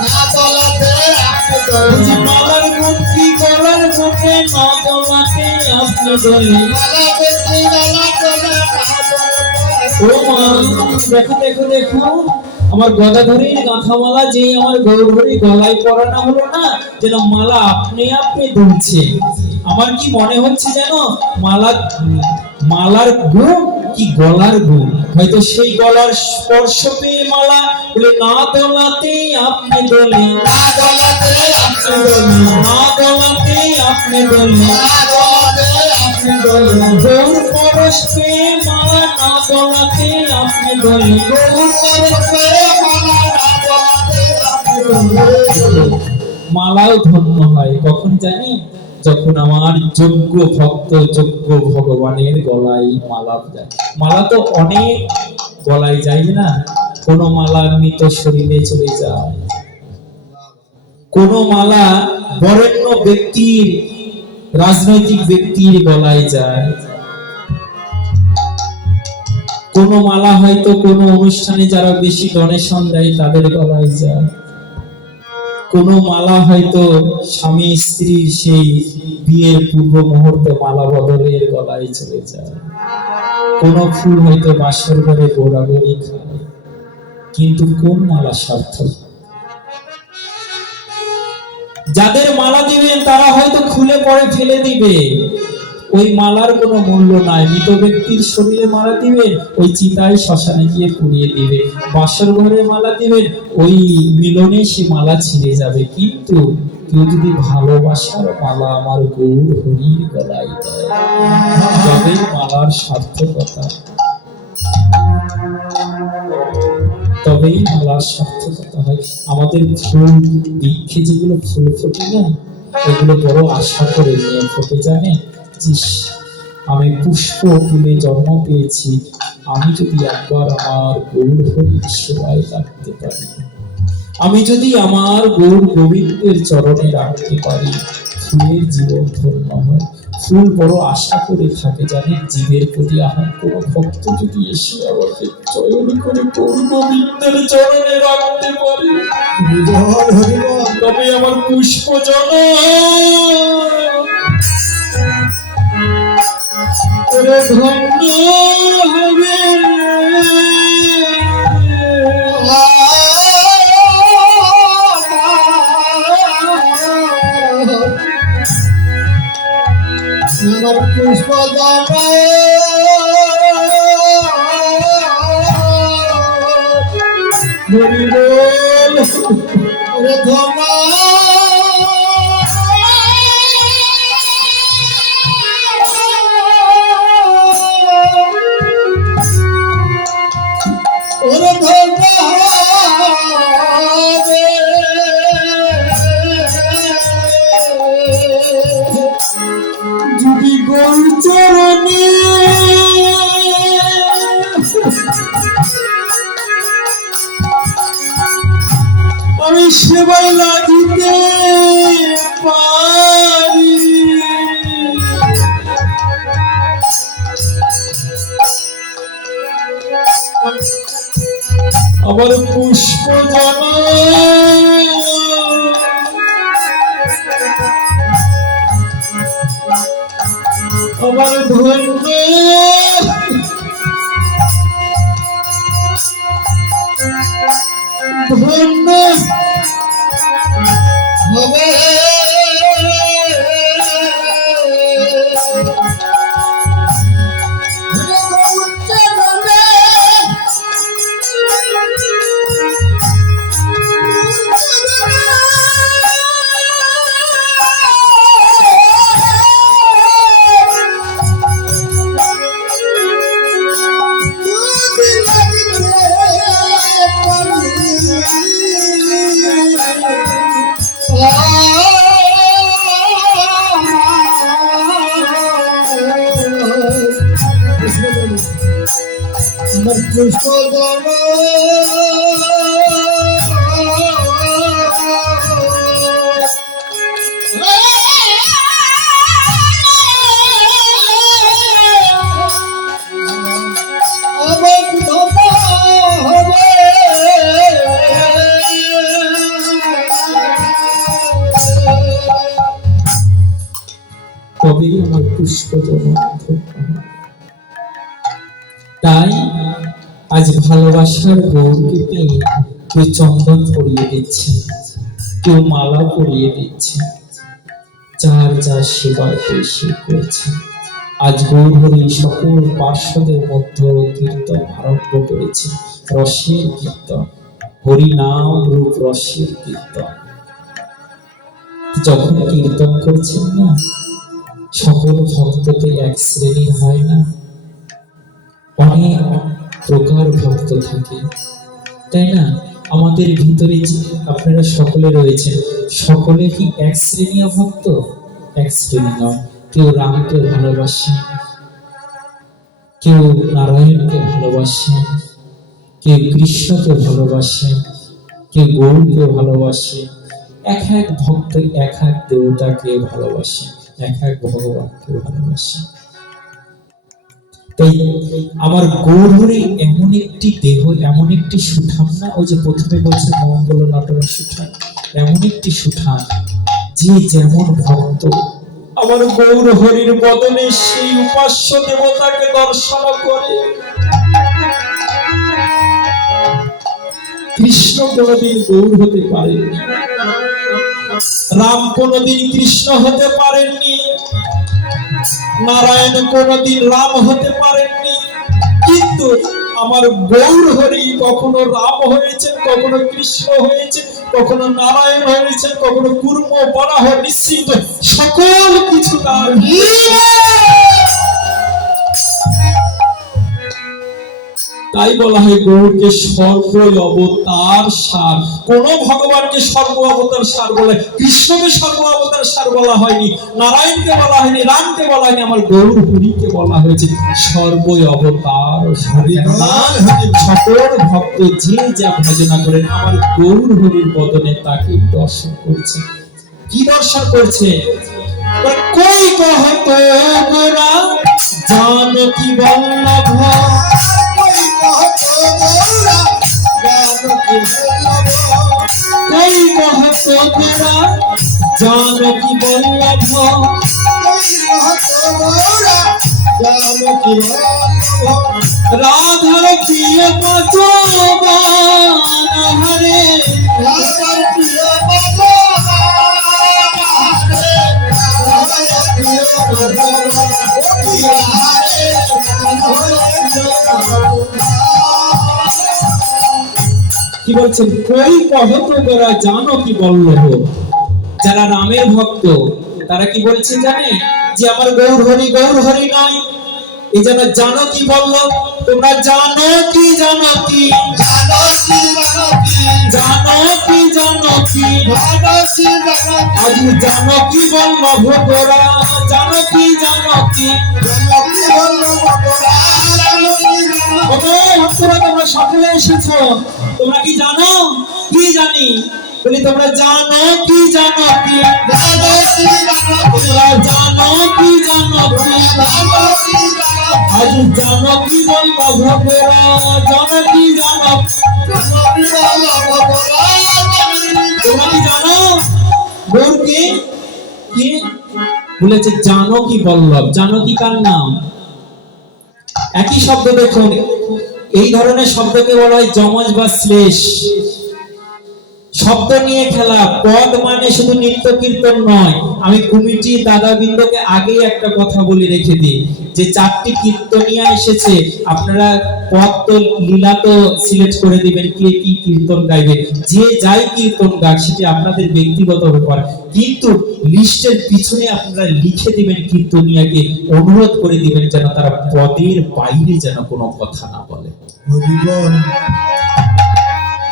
না দোলাতে আপনি বলছি দোলেন, মালার গুণ কি গলার বুকে, না দোলাতে আপনি দোলেন। মালা বেশি গলা দোলে, না ও দোলাতে মা, দেখো দেখো দেখো, আমার গদাধরীর গাঁথামালা যে আমার গৌরহরি গলায় পরানো হলো না, যেন মালা আপনি আপনি দুলছে। আমার কি মনে হচ্ছে জানো, মালা মালার গুণ কি গলার গুণ, হয়তো সেই গলার স্পর্শ পেয়ে মালা বলে না দোলাতে আপনি দোলেন, না দোলাতে আপনি দোলেন, না দোলাতে আপনি দোলেন। না দোলাতে আপনি দোলেন, গৌর পরশ পেয়ে মালা না দোলাতে আপনি দোলেন। গৌর পরশে মালা না দোলাতে আপনি দোলেন। মালাও ধন্য হয় কখন জানি, যখন আমার যোগ্য ভক্ত যোগ্য ভগবানের গলায় মালা যায়। মালা তো অনেক গলায় যায় না, কোন মালা মৃত শরীরে চলে যায়, কোন মালা বরেণ্য ব্যক্তির রাজনৈতিক ব্যক্তির গলায় যায়, কোন মালা হয়তো কোন অনুষ্ঠানে যারা বেশি ডোনেশন দেয় তাদের গলায় যায়, কোন মালা হয়তো স্বামী স্ত্রীর সেই বিয়ের পূর্ব মুহূর্তে মালা বদলের গলায় চলে যায়, কোন ফুল হয়তো বাসর ঘরে গোড়াগড়ি খায়। কিন্তু কোন মালা সার্থক? যাদের মালা দিবেন তারা হয়তো খুলে পরে ফেলে দিবে, ওই মালার কোনো মূল্য নাই। মৃত ব্যক্তির শরীরে মালা দিবেন, ওই চিতায় শ্মশানে গিয়ে পুড়িয়ে দিবে। বাসর ঘরে মালা দিবেন, ওই মিলনে সে মালা ছিঁড়ে যাবে। কিন্তু কেউ যদি ভালোবাসার মালা আমার গৌর হরির গলায় দেয়, তবে মালার সার্থকতা, তবেই মালার সার্থকতা হয়। আমাদের ফুল বৃক্ষে যেগুলো ফুল ফোটে না, এগুলো বড় আশা করে নিয়ে ফোটে, জানে ইস, আমি পুষ্প ফুলে জন্ম পেয়েছি, আমি যদি একবার আমার গৌর হরির সেবায় রাখতে পারি, আমি যদি আমার গৌর গোবিন্দের চরণে রাখতে পারি, ফুলের জীবন ধন্য হয়। ফুল বড় আশা করে থাকে, জানেন, জীবের প্রতি আমার কোন ভক্ত যদি এসে আমাকে চয়ন করে গৌর গোবিন্দের চরণে রাখতে পারে, হরিবল হরিবল, তবে আমার পুষ্প জন ওরে ধন্য হবে। আমার পুষ্প হরি বল, ওরে ধর্ম ওরে ধর্ম যদি গৌর চরণে আমি সেবায় লাগিতে পারি, আমার পুষ্প জন আমার ধন্য ধন্য হবে পুষ্প তবেই আমার পুষ্প জনমধ্য। তাই আজ ভালোবাসার গৌরকে পেয়ে কেউ চন্দন পরিয়ে দিচ্ছে, কেউ মালা পরিয়ে দিচ্ছে, যার যার সেবায় সে করছে। আজ গৌরহরি সকল পার্শ্বদের মধ্যে কীর্তন আরম্ভ করেছে, রসের কীর্তন, হরি নাম রূপ রসের কীর্তন। যখন কীর্তন করছেন না, সকল ভক্তকে এক শ্রেণীর হয় না, অনেক প্রকার ভক্ত থাকে, তাই না? আমাদের ভিতরে যে আপনারা সকলে রয়েছেন, সকলে কি এক শ্রেণীয় ভক্ত? এক শ্রেণী নয়। কেউ রামকে ভালোবাসে, কেউ নারায়ণকে ভালোবাসে, কেউ কৃষ্ণকে ভালোবাসে, কেউ গৌরকে ভালোবাসে। এক এক ভক্ত এক এক দেবতাকে ভালোবাসে, এক এক ভগবানকে ভালোবাসে। তাই আমার গৌরহরি এমন একটি দেহ, এমন একটি সুঠাম না, ওই যে প্রথমে বলছে মঙ্গল নটর সুঠাম, এমন একটি সুঠাম যে যেমন ভক্ত আমার গৌরহরির বদনে সেই উপাস্য দেবতাকে দর্শন করে। কৃষ্ণ কোনদিন গৌর হতে পারেননি, রাম কোনদিন কৃষ্ণ হতে পারেননি, নারায়ণ কোনদিন রাম হতে পারেননি, কিন্তু আমার গৌরহরি কখনো রাম হয়েছেন, কখনো কৃষ্ণ হয়েছে, কখনো নারায়ণ হয়েছেন, কখনো কুর্ম বরাহ নিশ্চিন্ত, সকল কিছু তার। তাই বলা হয় গৌরকে সর্ব অবতার সার। কোন ভগবানকে সর্ব অবতার সার বলে, কৃষ্ণকে সর্ব অবতার সার বলা হয়নি, নারায়ণকে বলা হয়নি, রামকে বলা হয়নি, আমার গৌরহরিকে বলা হয়েছে সর্ব অবতার। সকল ভক্ত যে যা ভজনা করেন আমার গৌরহরির বদনে তাকে দর্শন করছে। কি দর্শন করছে? কই কহত গোরা জানকী বল্লভ, কই কহত গোরা জানকী বল্লভ, রাধার প্রিয় বচন হরে, রাধার প্রিয় কি বলছেন? কই কহত গোরা জানকী বল্লভ। যারা রামের ভক্ত তারা কি বলছে জানে? যে আমার গৌরহরি গৌরহরি নয়, এই যেন জানকী বল্লভ। তোমরা জানকী জানকী জানকী জানকী জানকী আজ জানকী বল্লভ গোরা, জানকী জানকী জানকী বল্লভ গোরা। তোমরা সকলে এসেছো, তোমরা কি জানো? কি জানি বলি, তোমরা জানো কি জানো কি জানো কি জানো কি আজ জানো কি বলবো ভগরা, জানো কি জানো তোমরা কি জানো? গৌরকে কি বলেছে? জানো কি বল্লভ। জানো কি কার নাম? একই শব্দ দেখুন, এই ধরনের শব্দকে বলা হয় যমজ বা শ্লেষ। শব্দ নিয়ে খেলা। পদ মানে শুধু নিত্য কীর্তন নয়। আমি কমিটি দাদাবৃন্দকে আগেই একটা কথা বলে রেখে দিই, যে 4টি কীর্তনিয়া এসেছে, আপনারা পদ তো লীলা তো সিলেক্ট করে দিবেন কে কি কীর্তন গাইবে। যে যাই কীর্তন গাক সেটি আপনাদের ব্যক্তিগত ব্যাপার, কিন্তু লিস্টের পিছনে আপনারা লিখে দিবেন কীর্তনিয়াকে, অনুরোধ করে দিবেন যেন তারা পদের বাইরে যেন কোনো কথা না বলে।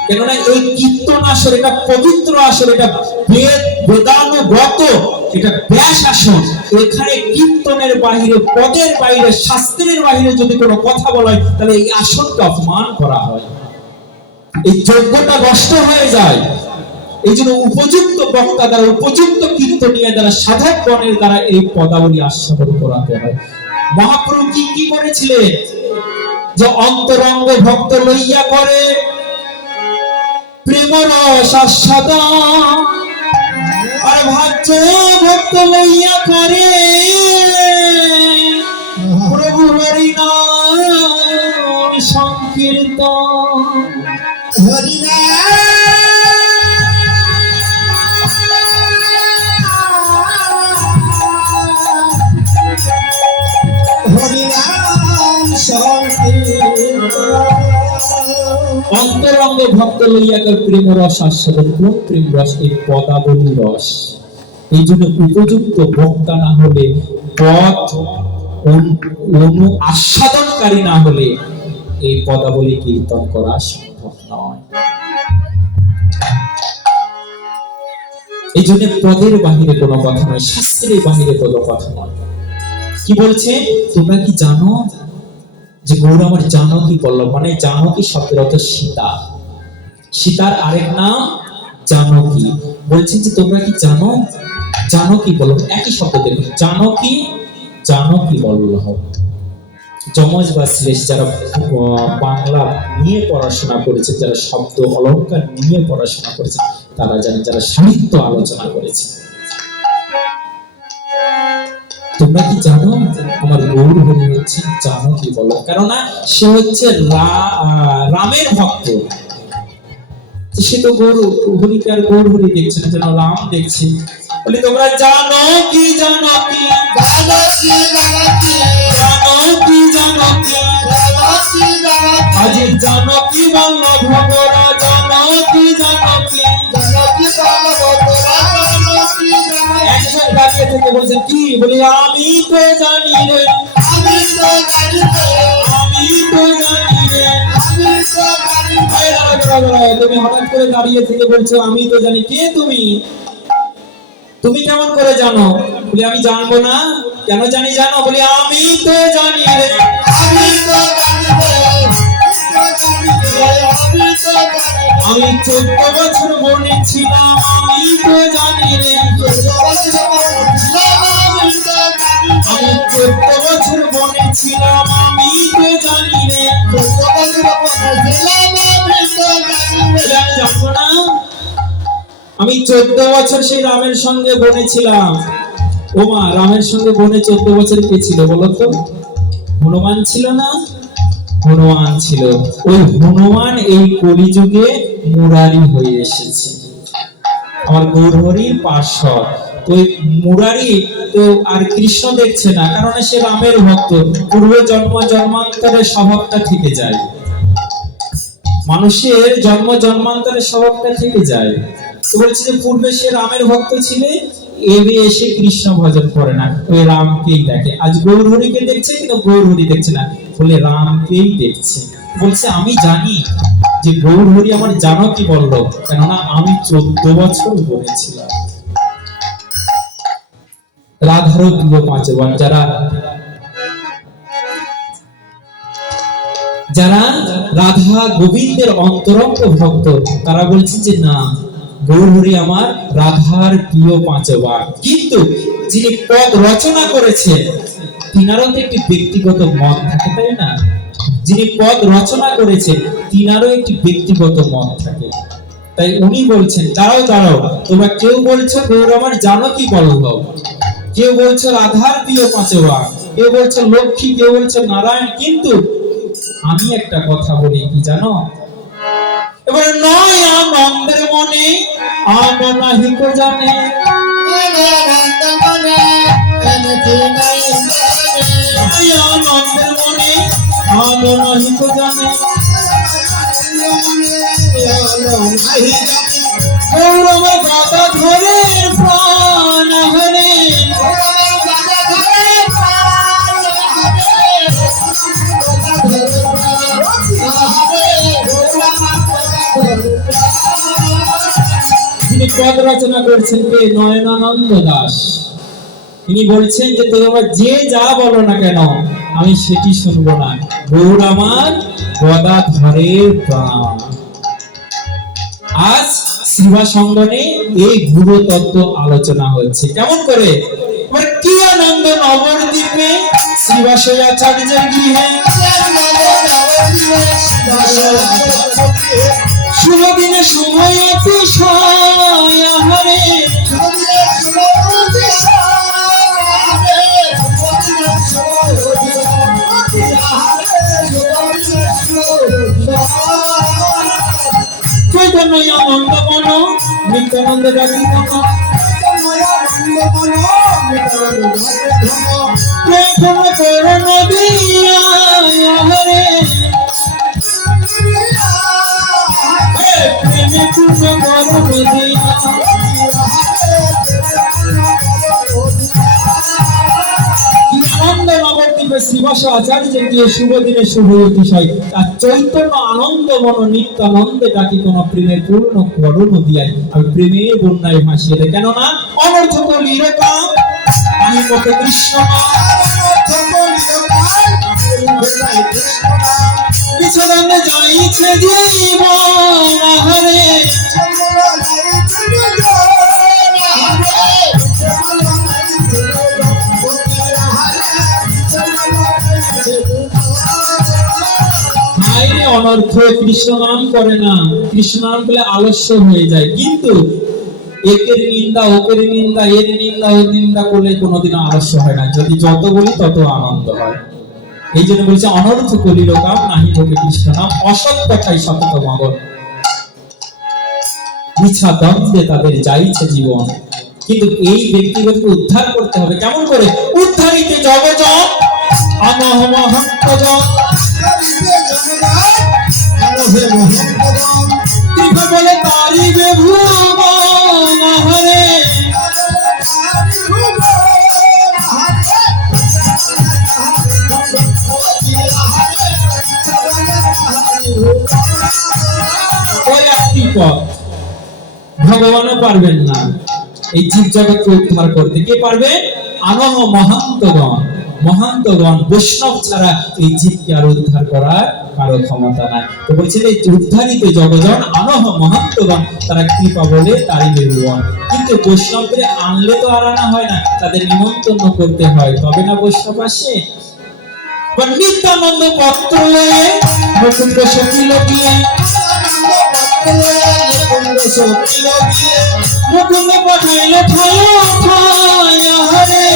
কেননা এই কীর্তন আসর এটা পবিত্র আসর, এটা বেদানুগত, এটা ব্যাস আসন। এখানে কীর্তনের বাহিরে, পদের বাইরে, শাস্ত্রের বাহিরে যদি কোনো কথা বলা হয় তাহলে এই আসনকে অপমান করা হয়, এই যজ্ঞটা নষ্ট হয়ে যায়। এই জন্য উপযুক্ত বক্তা দ্বারা, উপযুক্ত কীর্তনীয় দ্বারা, সাধক গণের দ্বারা এই পদাবলী আস্বাদন করাতে হয়। মহাপ্রভু কি কি করেছিলেন? যে অন্তরঙ্গ ভক্ত লইয়া করে প্রেম রস আস্বাদন, আর ভাজ্য ভক্ত লইয়া করে প্রভু হরি নাম সংকীর্তন। হরিনা হরিনাম সংকীর্তন। অন্তরঙ্গ ভক্ত লইয়াকার প্রেম রস আস্বাদন। কোন প্রেম রস? এই পদাবলী রস। এই জন্য উপযুক্ত বক্তা না হলে, পথ অনু আস্বাদনকারী না হলে এই পদাবলী কীর্তন করা সম্ভব নয়। এই জন্য পদের বাহিরে কোনো কথা নয়, শাস্ত্রের বাহিরে কোনো কথা নয়। কি বলছে? তোমরা কি জানো যে গৌর আমার জানকী বল্লভ, মানে জানকী শব্দের অর্থ সীতা। সীতার আরেক নাম জানকী। বলছেন যে তোমরা কি জানো? জানকী বল্লভ একই শব্দ, দেখুন জানকী, জানকী বল্লভ। যমজ বা শ্লেষ যারা বাংলা নিয়ে পড়াশোনা করেছে, যারা শব্দ অলংকার নিয়ে পড়াশোনা করেছে, তারা জানেন, যারা সাহিত্য আলোচনা করেছে। তোমরা কি জানো আমার গৌর হরি হচ্ছে জানকী বল্লভ? কেননা সে হচ্ছে রামের ভক্ত। সে তো গৌর হরিকে আর গৌর হরি দেখছে না, যেন রাম দেখছে। বলে তোমরা জানো কি, জানো কি, জানো কি, জানো কি, জানো কি, জানো কি, জানো কি, জানো কি, আজ জানো কি বল্লভ ভগরা, জানো কি, জানো কি, জানো কি বল্লভ তোরা, জানো কি, জানো কি। একজন দাঁড়িয়ে থেকে বলছেন কি? বলি আমি তো জানি রে, আমি তো জানি রে, আমি তো জানি রে। আমি তো জানি রে। ভাই তুমি হঠাৎ করে দাঁড়িয়ে থেকে বলছো আমি তো জানি। কে তুমি? তুমি কেমন করে জানো? বলি আমি জানবো না। কেন জানি জানো? বলি আমি তো জানি রে, আমি তো জানি রে, আমি তো জানি রে। আমি 14 বছর বনে ছিলাম, আমি তো জানি রে, আমি 14 বছর বনে ছিলাম, আমি তো জানি রে। বলে আমি জানবো না? আমি 14 বছর সেই রামের সঙ্গে বনে ছিলাম। ওমা, রামের সঙ্গে বনে 14 বছর কে ছিল বলো তো? হনুমান ছিল না? হনুমান ছিল। ওই হনুমান এই কলিযুগে মুরারি হয়ে এসেছে, আমার গৌর হরির পার্শ্বদ। তো ওই মুরারি তো আর কৃষ্ণ দেখছে না, কারণ সে রামের ভক্ত। পূর্ব জন্ম জন্মান্তরের স্বভাবটা থেকে যায়, মানুষের জন্ম জন্মান্তরের স্বভাবটা থেকে যায়। তো বলছে যে পূর্বে সে রামের ভক্ত ছিলে, এবে এসে কৃষ্ণ ভজন করে না, ওই রামকেই দেখে। আজ গৌর হরিকে দেখছে, কিন্তু গৌর হরি দেখছে না, বলে রামকেই দেখছে। বলছে আমি জানি যে গৌর হরি আমার জানকী বল্লভ, কেননা আমি 14 বছর বলেছিলাম। রাধারও প্রিয় 5 বার। যারা যারা রাধা গোবিন্দের অন্তরঙ্গ ভক্ত, তারা বলছে যে না, গৌর হরি আমার রাধার প্রিয় 5 বার। কিন্তু যিনি পদ রচনা করেছেন, তিনারও তো একটি ব্যক্তিগত মত থাকে, তাই না? যিনি পদ রচনা করেছেন, তিনারও একটি ব্যক্তিগত মত থাকে। তাই উনি বলছেন দাঁড়াও দাঁড়াও, তোমরা কেউ বলছো গৌর আমার জানকী বল্লভ, কেউ বলছো রাধার প্রিয় 5 বার, কেউ বলছো লক্ষ্মী, কেউ বলছো নারায়ণ, কিন্তু আমি একটা কথা বলি কি জানো? এবার নয় আনন্দের মনে আন নাহি কো জানে, নয় আনন্দের মনে আন নাহি কো জানে। গৌরব গাদা ধরে প্রাণ হরে, যিনি পদ রচনা করছেন কে? নয়নানন্দ দাস। তিনি বলছেন যে তোমরা যে যা বলো না কেন, আমি সেটি শুনবো না, গৌর আমার গদাধরের প্রাণ। আজ শিবা সঙ্গনে এই গুরু তত্ত্ব আলোচনা হচ্ছে। কেমন করে? কি আনন্দ নবদ্বীপে শিবাশয় আচার্যের গৃহে, শুভ দিনে শুভ অতিশয় আহারে চৈতন্য আনন্দ মন নিত্যানন্দ ডাকি মন প্রেম করণ দিয়া আহারে প্রেমে পূর্ণ করণ দিয়া আনন্দ নবদ্বীপে শ্রীবাস আচার্যকে শুভ দিনে শুভ অতিশয় তার চৈতন্য আনন্দ মন নিত্যানন্দে ডাকি কোন প্রেমে পূর্ণ করণ দিয়াই আমি প্রেমে বন্যায় ভাসিয়ে দেয় কেননা অনর্থক লীরকা আমি কত কৃষ্ণ বিছানে যাইছে জীবন আহারে অনর্থ কৃষ্ণ নাম করে না কৃষ্ণ নাম বলে আলস্য হয়ে যায় কিন্তু একের নিন্দা ওকের নিন্দা এর নিন্দা ওর নিন্দা করলে কোনোদিন আলস্য হয় না যদি যত বলি তত আনন্দ হয় এই জন্য বলছে অনর্থ কলির কাম নাহি তোকে কৃষ্ণ নাম অসৎ কথাই সতত মগন মিছা দ্বন্দ্বে তাদের যাইছে জীবন কিন্তু এই ব্যক্তিগতকে উদ্ধার করতে হবে কেমন করে উদ্ধারিত জগজন অনহমহন্তজন বলে তারিবে ভুবন হরে ওই একটি পথ ভগবানও পারবেন না এই জীব জগৎকে উদ্ধার করতে কে পারবে আনহ মহান্তগণ মহান্তগণ বৈষ্ণব ছাড়া এই জীবকে আর উদ্ধার করার কারো ক্ষমতা নাই তো বলছে যে উদ্ধারিত জগজন আনহ মহান্তগণ তারা কৃপা বলে তারই ভুবন কিন্তু বৈষ্ণবদের আনলে তো আর আনা হয় না তাদের নিমন্ত্রণ করতে হয় তবে না বৈষ্ণব আসে নিত্যানন্দ পত্র লয়ে মুকুন্দ সকিল গিয়ে মুকুন্দ পাঠাইল ঠায় হরে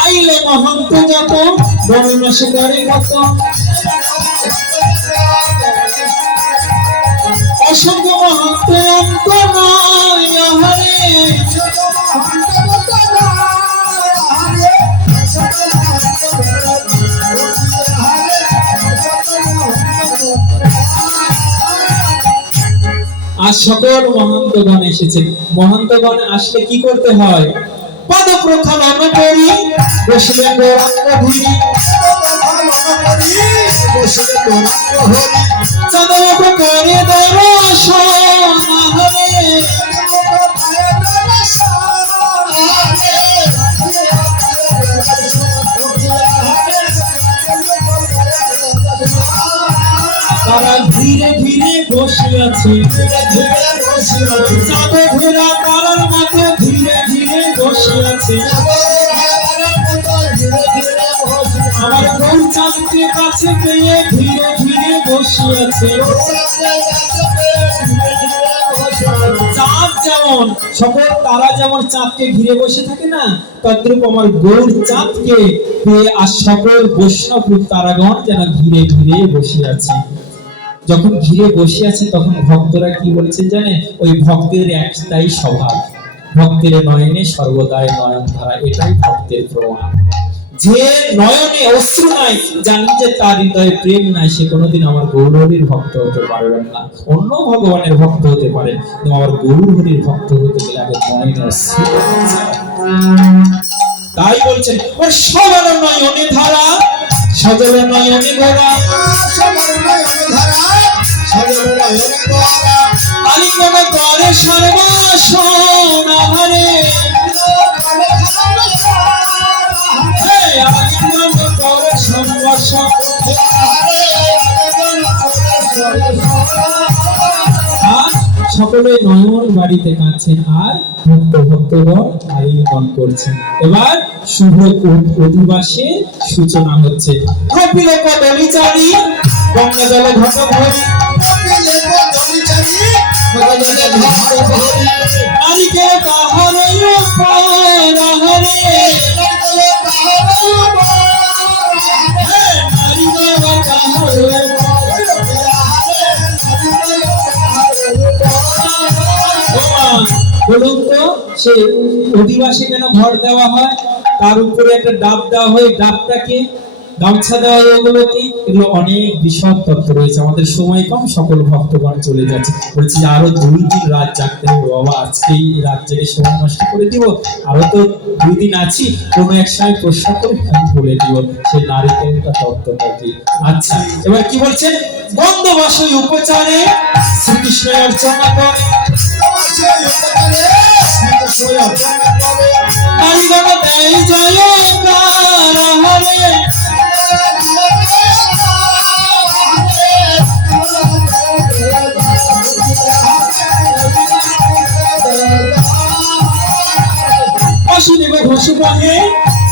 আইলে মহন্ত যত বর্ণনা শিকারে কত অসংখ্য মহন্ত অন্ত নয় হরে আর সকল মহন্তগণ এসেছে মহন্তগণ আসলে কি করতে হয় পদ প্রক্ষালন করি বসলে গৌরাঙ্গ ধুরি চন্দ্রমুখ করে দর্শন হরে তারা ধীরে ধীরে বসে আছে চাঁদে ঘোরা তারার মতো ধীরে ধীরে বসে আছে আমার গৌর চাঁদকে কাছে পেয়ে ধীরে ধীরে বসে আছে চাঁদ যেমন সকল তারা যেমন চাঁদকে ঘিরে বসে থাকে না তদ্রূপ আমার গৌর চাঁদকে পেয়ে আর সকল বৈষ্ণব তারাগণ যেন ঘিরে ঘিরে বসে আছে যখন ঘিরে বসে আছে তখন ভক্তরা কি বলেছে জানে ওই ভক্তের একটাই স্বভাব ভক্তের নয়নে সর্বদাই নয়ন ধারা এটাই ভক্তের প্রমাণ যে নয়নে অশ্রু নাই জানি যে তার হৃদয়ে প্রেম নাই সে কোনোদিন আমার গৌরহরির ভক্ত হতে পারবেন না অন্য ভগবানের ভক্ত হতে পারে কিন্তু আমার গৌরহরির ভক্ত হতে গেলে আগে নয়নে অশ্রু তাই বলছেন ওর সবার নয়নে ধারা সজল নয়নে গোরা আলিঙ্গন করে সর্বাসন হরে আলিঙ্গন করে সর্বাসন সকলে নয়ন বাড়িতে কাঁদছেন আর ভক্তগণ আলিঙ্গন করছেন। এবার শুভ অধিবাসের সূচনা হচ্ছে। কপিল কদলীচারী গঙ্গা জলে ঘট ভরি, কপিলে কদলীচারী গঙ্গা জলে ঘট ভরি, নারিকেল কাহারে পাহারে, নারিকেলে কাহারে নারিকেল কাহারে। বলুন তো সে অধিবাসী কেন ঘর দেওয়া হয়, তার উপরে একটা ডাব দেওয়া হয়, ডাবটাকে গামছা দেওয়া হয়, ওগুলো কি, এগুলো অনেক বিশদ তত্ত্ব রয়েছে। আমাদের সময় কম, সকল ভক্তগণ চলে যাচ্ছে, বলছি যে আরো 2 দিন রাত জাগতে হবে বাবা, আজকেই রাত জেগে সময় নষ্ট করে দিব, আরো তো 2 দিন আছি, কোনো এক সময় প্রশ্ন করে আমি বলে দিব সেই নারীকেলটা তত্ত্বটা কি। আচ্ছা, এবার কি বলছেন, গন্ধবাসই উপচারে শ্রীকৃষ্ণ অর্চনা করে, নারীগণ দেয় জয়কার হরে, বাসুদেব ঘোষ বহে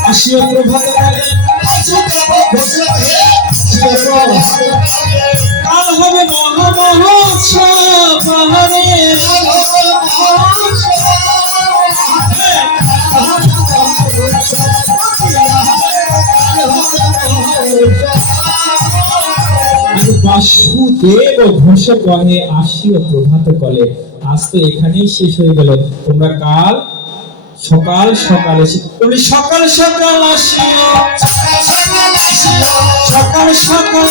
আসিও প্রভাত কালে, কাল হবে মহামহোৎসব হরে, বাসুদেব ঘোষ বহে আসিও প্রভাত কালে। আজ তো এখানেই শেষ হয়ে গেল, তোমরা কাল সকাল সকাল এসে, তুমি সকাল সকাল আসিও, সকাল সকাল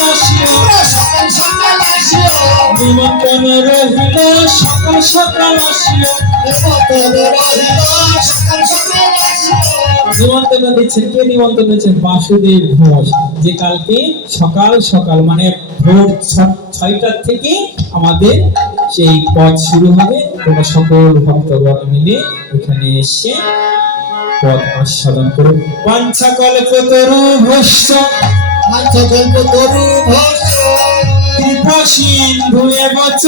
আসিও, নিমন্ত্রণ রহিল সকাল সকাল আসিও। নিমন্ত্রণ দিচ্ছেন কে? নিমন্ত্রণ দিচ্ছেন বাসুদেব ঘোষ, যে কালকে সকাল সকাল মানে ভোর 6টা থেকে আমাদের সেই পথ শুরু হবে। তোমরা সকল ভক্তগণ মিলে এখানে এসে পথ আস্বাদন করো। বাঞ্ছা কল্পতরু ভস্য, কৃপা সিন্ধু এবচ,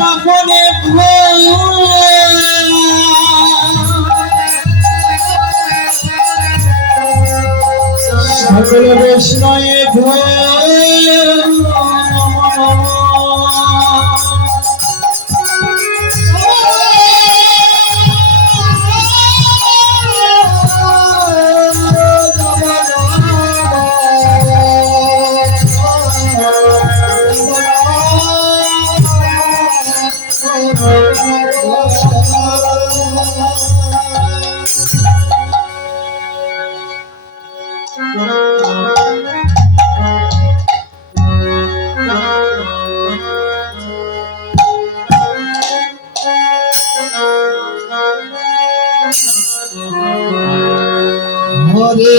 পাপনে সকল বৈষ্ণবে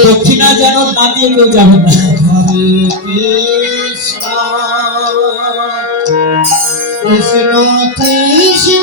দক্ষিণা যেন না দিয়ে কেউ যাবে না। হরে কৃষ্ণ কৃষ্ণ কৃষ্ণ